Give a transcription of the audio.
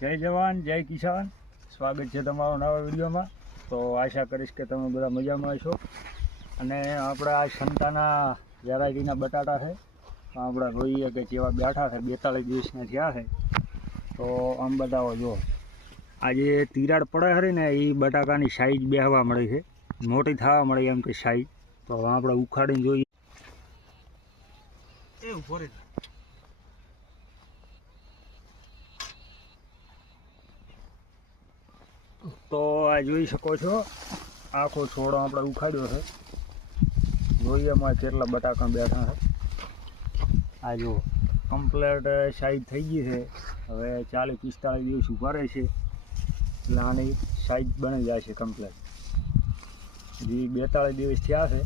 જય જવાન જય કિસાન, સ્વાગત છે તમારો નવા વિડીયોમાં। તો આશા કરીશ કે તમે બધા મજામાં છો। અને આપણે આ સંતાના વેરાયટીના બટાટા છે, આપણે જોઈએ કે જેવા બેઠા છે 42 દિવસના થયા છે। તો આમ બતાવો જો આ જે તિરાડ પડે ખરી ને એ બટાકાની સાઈઝ બેહવા મળી છે, મોટી થવા મળી એમ કે સાઈઝ। તો આપણે ઉખાડીને જોઈએ એ ઉભો રહી। તો આ જોઈ શકો છો આખો છોડો આપણે ઉખાડ્યો છે, જોઈએ એમાં કેટલા બટાકા બેઠા છે। આ જો કમ્પ્લેટ સાઈઝ થઈ ગઈ છે, હવે 40-45 દિવસ ઊભા રહે છે એટલે આની સાઈઝ બની જાય છે કમ્પ્લેટ। હજી 42 દિવસ થયા છે